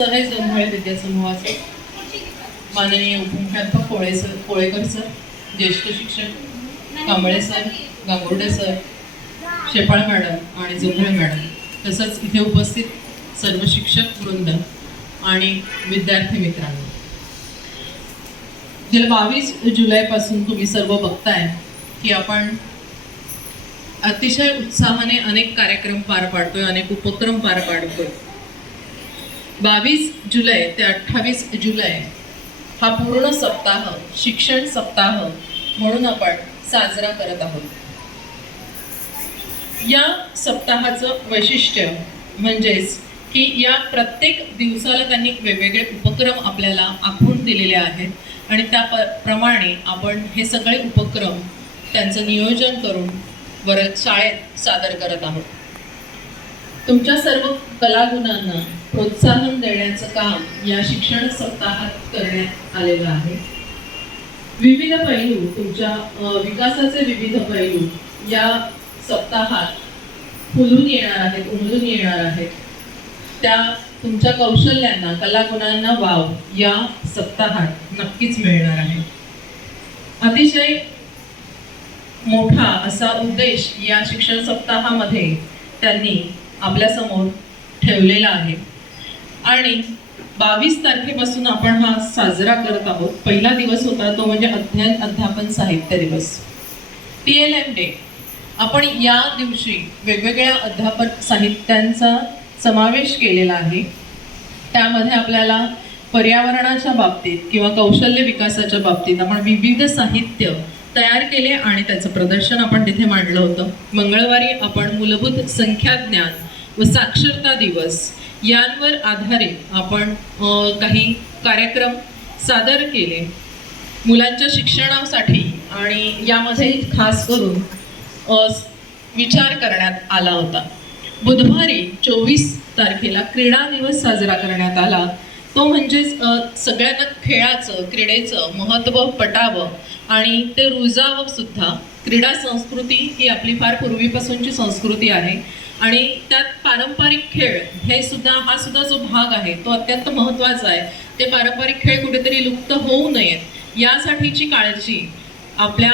सहज दोंघाळे विद्यासमूहाचे माननीय उपमुख्याध्यापक कोळेकर सर, ज्येष्ठ शिक्षक Kamble sir, Gangurde sir, Shepal madam आणि जोंधळे मॅडम, तसंच इथे उपस्थित सर्व शिक्षक वृंद आणि विद्यार्थी मित्रांनो, गेल्या 22 जुलैपासून तुम्ही सर्व बघताय की आपण अतिशय उत्साहाने अनेक कार्यक्रम पार पाडतोय, अनेक उपक्रम पार पाडतोय. 22 जुलै ते 28 जुलै हा पूर्ण सप्ताह शिक्षण सप्ताह म्हणून आपण साजरा करत आहोत. या सप्ताहाचं वैशिष्ट्य म्हणजेच की या प्रत्येक दिवसाला त्यांनी वेगवेगळे उपक्रम आपल्याला आखून दिलेले आहेत आणि त्याप्रमाणे आपण हे सगळे उपक्रम त्यांचं नियोजन करून शाळेत सादर करत आहोत. तुमच्या सर्व कलागुणांना प्रोत्साहन देण्याचं काम या शिक्षण सप्ताहात करण्यात आलेलं आहे. विविध पैलू, तुमच्या विकासाचे विविध पैलू या सप्ताहात फुलून येणार आहेत, उमलून येणार आहेत. त्या तुमच्या कौशल्यांना, कलागुणांना वाव या सप्ताहात नक्कीच मिळणार आहे. अतिशय मोठा असा उद्देश या शिक्षण सप्ताहामध्ये त्यांनी आपल्यासमोर ठेवलेला आहे आणि 22 तारखेपासून आपण हा साजरा करत आहोत. पहिला दिवस होता तो म्हणजे अध्ययन अध्यापन साहित्य दिवस, TLM डे. आपण या दिवशी वेगवेगळ्या अध्यापन साहित्यांचा समावेश केलेला आहे. त्यामध्ये आपल्याला पर्यावरणाच्या बाबतीत किंवा कौशल्य विकासाच्या बाबतीत आपण विविध साहित्य तयार केले आणि त्याचं प्रदर्शन आपण तिथे मांडलं होतं. मंगळवारी आपण मूलभूत संख्याज्ञान व साक्षरता दिवस यांवर आधारित आपण काही कार्यक्रम सादर केले मुलांच्या शिक्षणासाठी आणि यामध्ये खास करून विचार करण्यात आला होता. बुधवारी 24 तारखेला क्रीडा दिवस साजरा करण्यात आला. तो म्हणजेच सगळ्यांना खेळाचं, क्रीडेचं महत्त्व पटावं आणि ते रुजावं सुद्धा. क्रीडा संस्कृती ही आपली फार पूर्वीपासूनची संस्कृती आहे आणि त्यात पारंपरिक खेळ हा सुद्धा जो भाग आहे तो अत्यंत महत्त्वाचा आहे. ते पारंपरिक खेळ कुठेतरी लुप्त होऊ नयेत यासाठीची काळजी आपल्या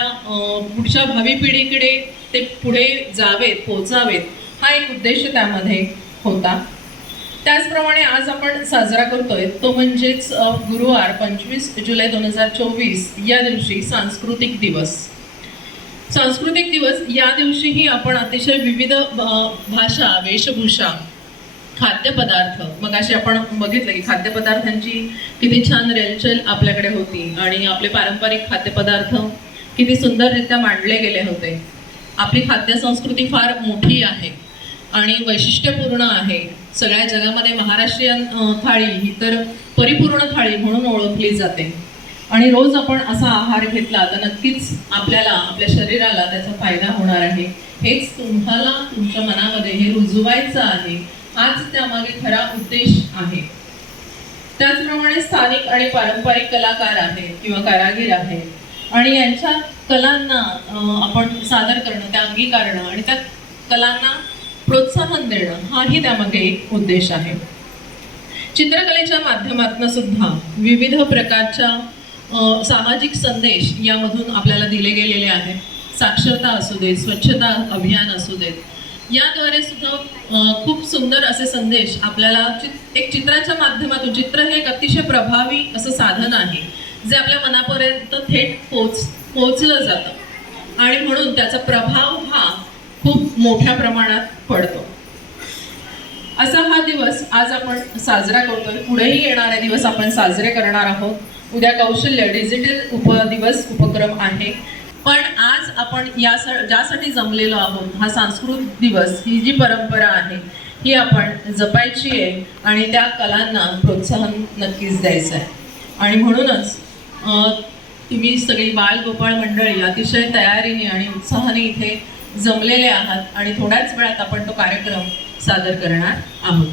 पुढच्या भावी पिढीकडे ते पुढे जावेत, पोचावेत, हा एक उद्देश त्यामध्ये होता. त्याचप्रमाणे आज आपण साजरा करतोय तो म्हणजेच गुरुवार 25 जुलै 2024 या दिवशी सांस्कृतिक दिवस. सांस्कृतिक दिवस या दिवशीही आपण अतिशय विविध भाषा, वेशभूषा, खाद्यपदार्थ, मग अशी आपण बघितलं की खाद्यपदार्थांची किती छान रेलचेल आपल्याकडे होती आणि आपले पारंपरिक खाद्यपदार्थ किती सुंदररित्या मांडले गेले होते. आपली खाद्य संस्कृती फार मोठी आहे आणि वैशिष्ट्यपूर्ण आहे. सगळ्या जगामध्ये महाराष्ट्रीयन थाळी ही तर परिपूर्ण थाळी म्हणून ओळखली जाते आणि रोज आपण असा आहार घेतला तर नक्कीच आपल्याला, आपल्या शरीराला त्याचा फायदा होणार आहे. हेच तुम्हाला तुमच्या मनामध्ये हे रुजवायचं आहे, हाच त्यामागे खरा उद्देश आहे. त्याचप्रमाणे स्थानिक आणि पारंपरिक कलाकार आहेत किंवा कारागीर आहेत आणि यांच्या कलांना आपण सादर करणं, त्या अंगीकारणं आणि त्या कलांना प्रोत्साहन देणं हाही त्यामागे एक उद्देश आहे. चित्रकलेच्या माध्यमातून सुद्धा विविध प्रकारच्या सामाजिक संदेश यामधून आपल्याला दिले गेलेले आहेत. साक्षरता असू दे, स्वच्छता अभियान असू देत, याद्वारे सुद्धा खूप सुंदर असे संदेश आपल्याला एक चित्राच्या माध्यमातून. चित्र हे एक अतिशय प्रभावी असं साधन आहे जे आपल्या मनापर्यंत थेट पोचलं जातं आणि म्हणून त्याचा प्रभाव हा खूप मोठ्या प्रमाणात पडतो. असा हा दिवस आज आपण साजरा करतोय. पुढेही येणारे दिवस आपण साजरे करणार आहोत. उद्या कौशल्य डिजिटल दिवस उपक्रम आहे. पण आज आपण ज्यासाठी जमलेलो आहोत, हा सांस्कृतिक दिवस, ही जी परंपरा आहे ही आपण जपायची आहे आणि त्या कलांना प्रोत्साहन नक्कीच द्यायचं आहे. आणि म्हणूनच तुम्ही सगळी बालगोपाळ मंडळी अतिशय तयारीने आणि उत्साहाने इथे जमलेले आहात आणि थोड्याच वेळात आपण तो कार्यक्रम सादर करणार आहोत.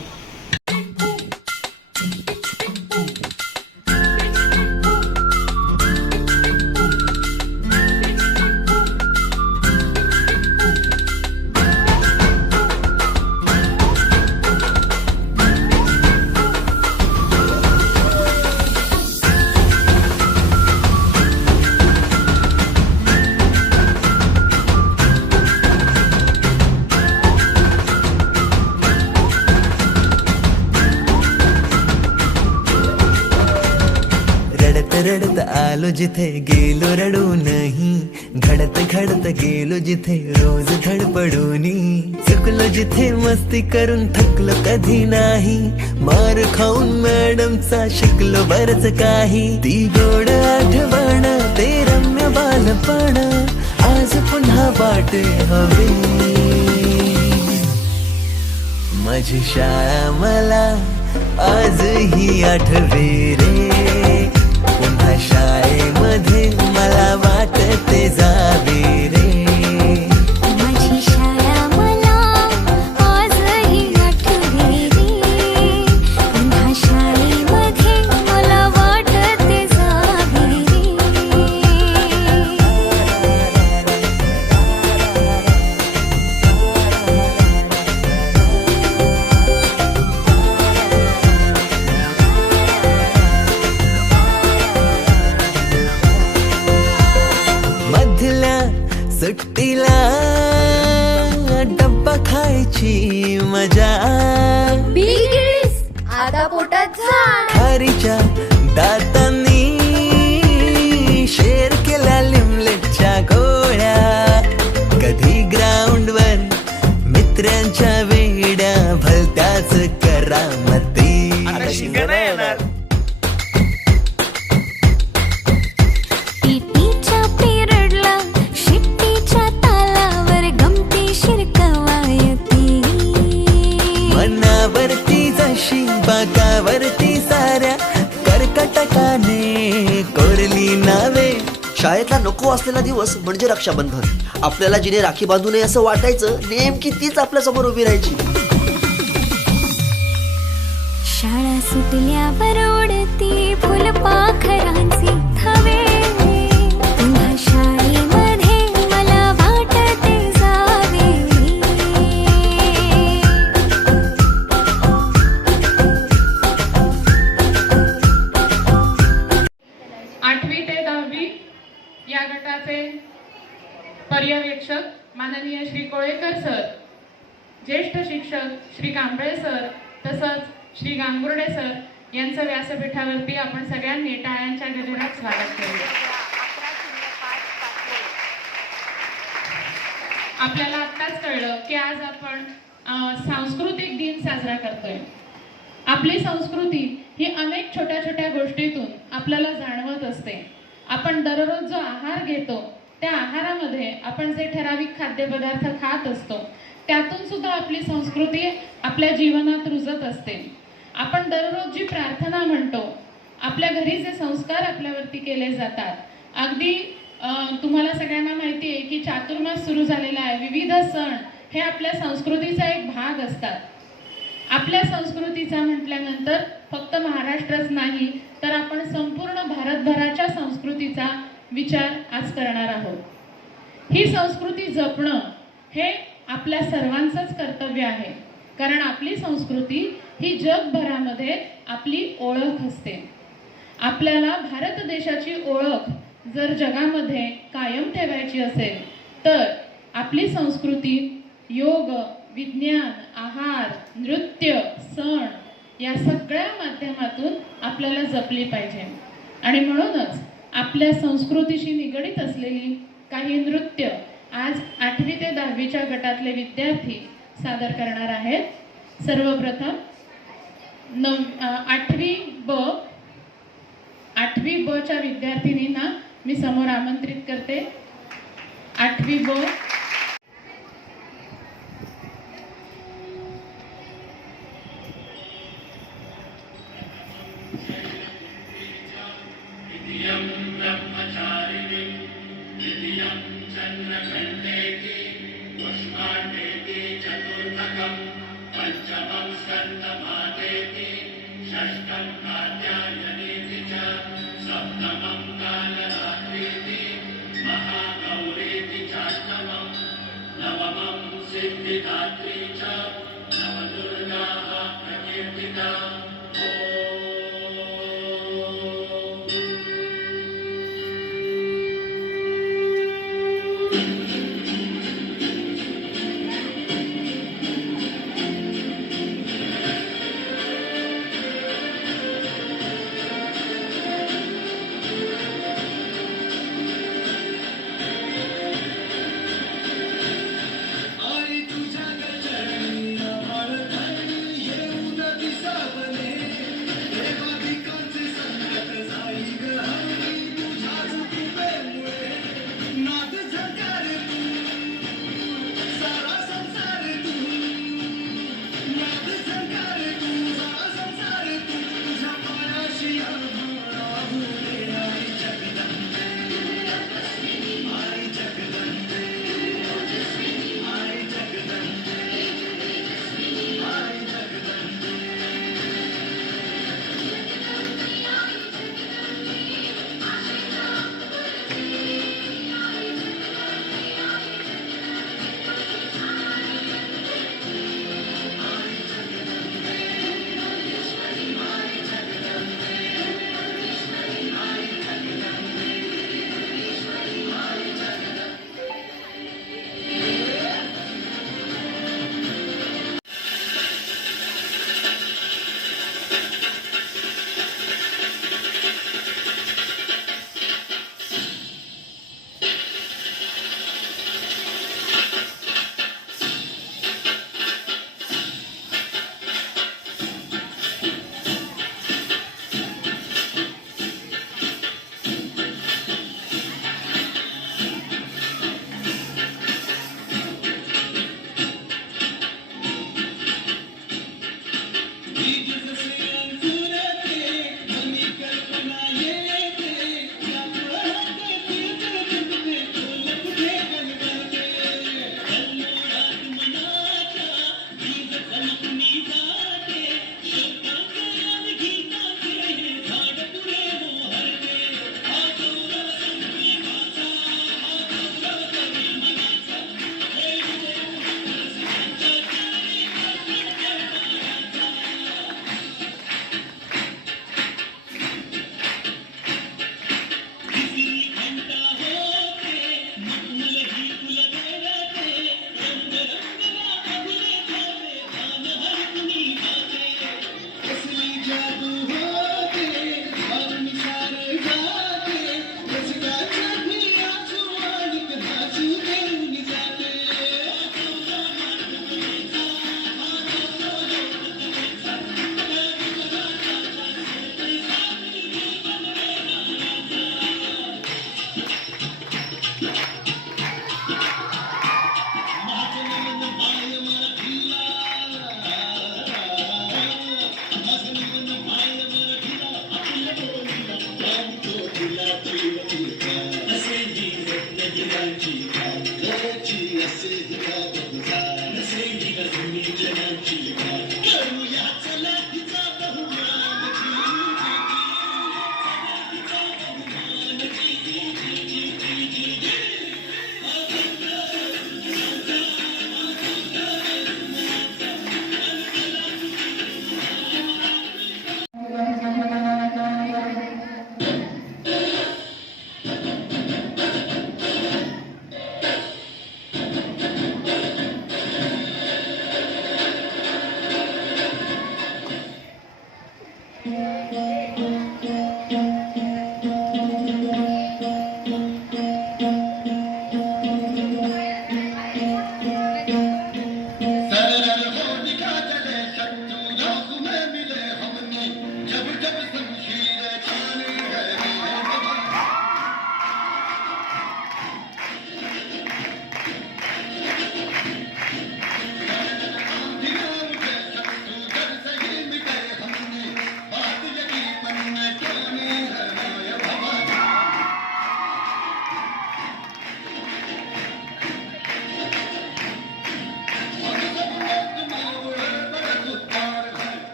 रडत रडत आलो जिथे गेलो रडूनही, घडत घडत गेलो जिथे रोज धडपडूनी, चुकलो जिथे मस्ती करून थकलो कधी नाही, मार खाऊन मॅडमचा शिकलो बरच काही, ती गोड आठवण ते रम्य बालपण आज पुन्हा वाटे हवे, माझी शाळा मला आजही आठवे रे, पुन्हा शाळेमध्ये मला वाटते जावे रे, माझी शाळा मला आजही आठवे रे, पुन्हा शाळेमध्ये मला वाटते जावे रे. मधल्या सुट्टीला डब्बा खायची मजा, बिलगिरीस आता पोटात झाड, खारीच्या दातांनी शेर केला लिमलेटच्या गोळ्या, कधी ग्राउंडवर मित्रांच्या वेड्या भलत्याच करामती, पीटीच्या पिरियडला शिट्टीच्या तालावर गमतीशीर कवायती, मनावरती जशी बागावरती साऱ्या कर्कटकाने कोरली नावे, शाळेतला नको असलेला दिवस म्हणजे रक्षाबंधन. आपल्याला जिने राखी बांधू नये असं वाटायचं, नेमकी तीच आपल्या समोर उभी राहायची. शाळा सुटल्यावर ओढती फुलपाखरांची थवे, पुन्हा शाळेमध्ये मला वाटते जावे. आठवी ते 10वी या गटाचे पर्यवेक्षक माननीय श्री कोळेकर सर, ज्येष्ठ शिक्षक श्री कांबळे सर तसंच श्री गांगुर्डे सर यांचं व्यासपीठावरती आपण सगळ्यांनी टाळ्यांच्या गजरात स्वागत करूया. आपल्याला आत्ताच कळलं की आज आपण सांस्कृतिक दिन साजरा करतोय. आपली संस्कृती ही अनेक छोट्या छोट्या गोष्टीतून आपल्याला जाणवत असते. आपण दररोज जो आहार घेतो त्या आहारामध्ये आपण जे ठराविक खाद्यपदार्थ खात असतो त्यातून सुद्धा आपली संस्कृती आपल्या जीवनात रुजत असते. आपण दररोज जी प्रार्थना म्हणतो, आपल्या घरी जे संस्कार आपल्यावरती केले जातात, अगदी तुम्हाला सगळ्यांना माहिती आहे की चातुर्मास सुरू झालेला आहे. विविध सण हे आपल्या संस्कृतीचा एक भाग असतात. आपल्या संस्कृतीचा म्हटल्यानंतर फक्त महाराष्ट्रच नाही तर आपण संपूर्ण भारतभराच्या संस्कृतीचा विचार आज करणार आहोत. ही संस्कृती जपणं हे आपल्या सर्वांचंच कर्तव्य आहे, कारण आपली संस्कृती ही जगभरामध्ये आपली ओळख असते. आपल्याला भारत देशाची ओळख जर जगामध्ये कायम ठेवायची असेल तर आपली संस्कृती योग, विज्ञान, आहार, नृत्य, सण या सगळ्या माध्यमातून आपल्याला जपली पाहिजे. आणि म्हणूनच आपल्या संस्कृतीशी निगडीत असलेली काही नृत्य आज 8वी ते 10वीच्या गटातले विद्यार्थी सादर करणार आहेत. सर्वप्रथम 8वी ब च्या विद्यार्थिनींना मी समोर आमंत्रित करते. 8वी ब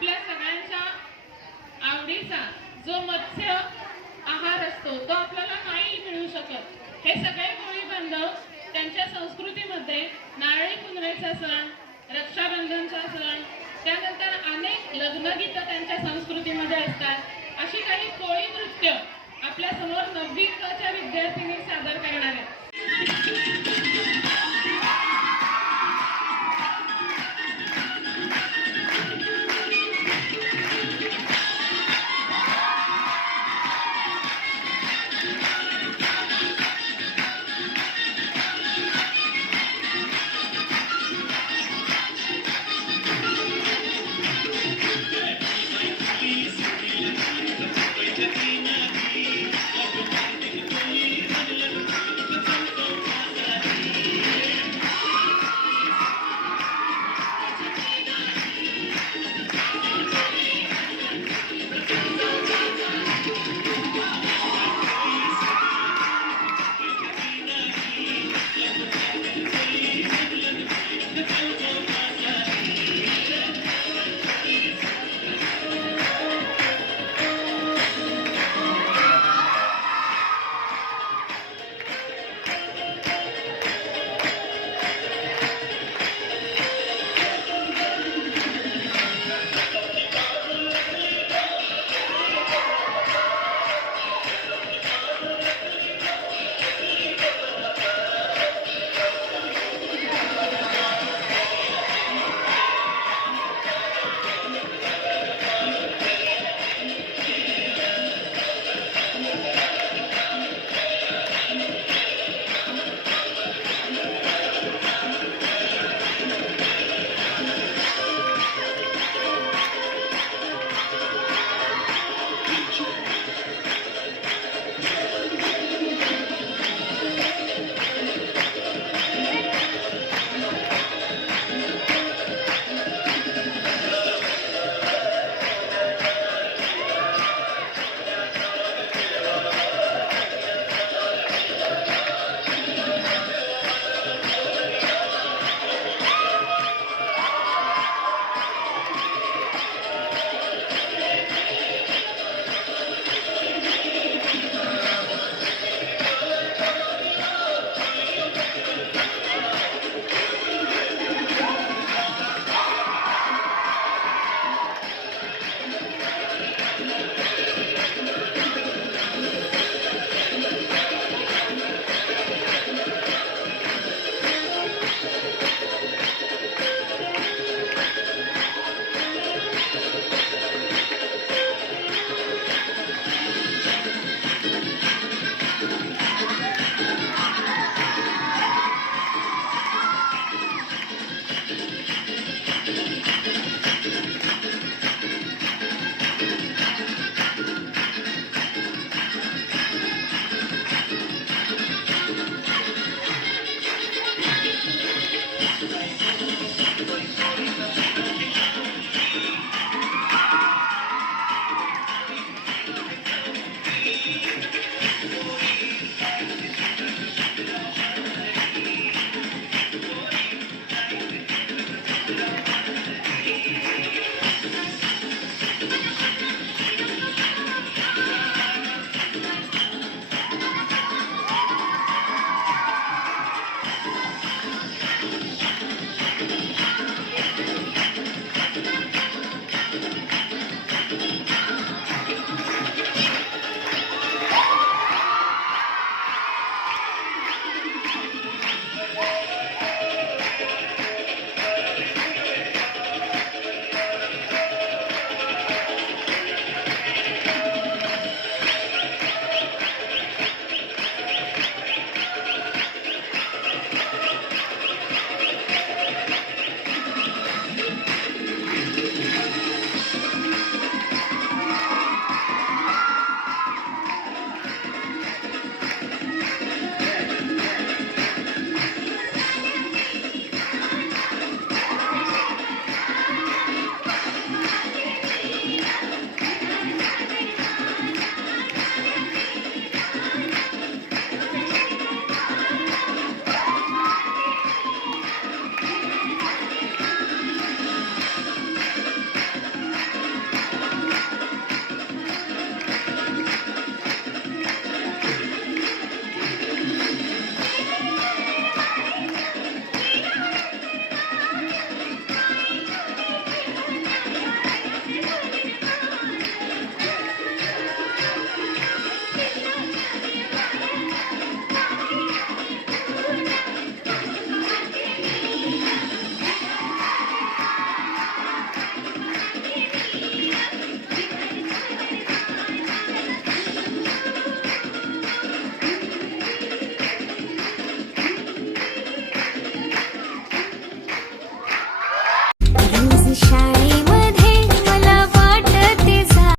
आपल्या सगळ्यांच्या आवडीचा जो मत्स्य आहार असतो तो आपल्याला नाही मिळू शकत. हे सगळे कोळी बांधव त्यांच्या संस्कृतीमध्ये नारळी पुनवेचा सण, रक्षाबंधनचा सण, त्यानंतर अनेक लग्नगीतं त्यांच्या संस्कृतीमध्ये असतात. अशी काही कोळी नृत्य आपल्या समोर 9वी क च्या विद्यार्थिनी सादर करणार आहेत.